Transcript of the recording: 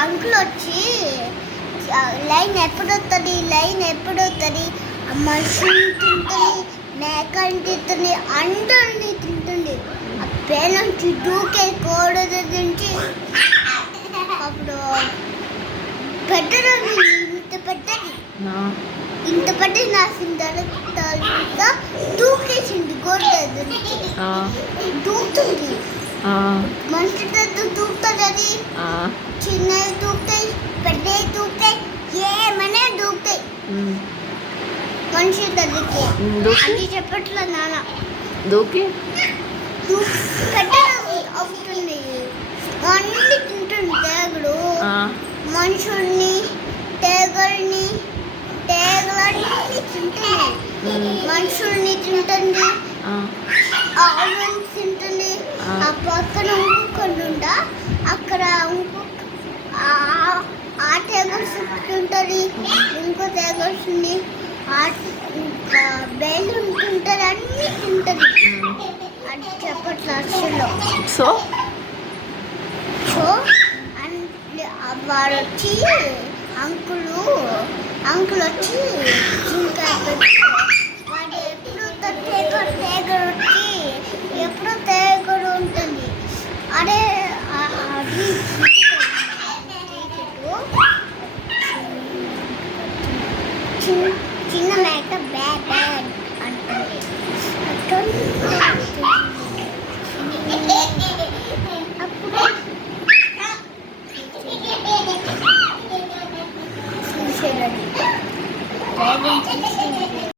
Uncle వచ్చి line ఎప్పుడొస్తుంది మనుషుల్ని తింటుంది, మేకని తింటుంది, అందరిని తింటుంది. ఆ పేనంచి దూకే కోడద నుంచి అప్పుడు పెట్టదు, ఇంత పెద్దది నాసిన తర్వాత దూకేసింది కోడద దూకుతుంది. మనిషితో దూకుతుంది, అది చిన్నవి దూకుతాయి, పెద్దవి దూకుతాయి, ఏమైనా దూకుతాయి. మనిషి దగ్గరికి అది చెప్పట్లే నాన్న దూకి పెట్టడం అవుతుంది. అన్ని తింటుంది తేగలు, మనుషుల్ని తేగల్ని తేగలన్నీ తింటుంది. మనుషుల్ని తింటుంది, ఆవులను తింటుంది. ఆ పక్కన ఇంకొకటి అక్కడ ఆ టేబుల్స్ తింటుంది, ఇంకో టేబుల్స్ని బేలు ఉంటుంటుంది, అన్నీ తింటుంది. అది చెప్పట్లే అసలు. సో వాడు వచ్చి అంకుల్ వచ్చి ఇంకా వాడు ఎప్పుడు తేగడు వచ్చి ఎప్పుడు తేగడు ఉంటుంది. అదే అది చిన్న మేక బ్యాడ్ అంటుంది.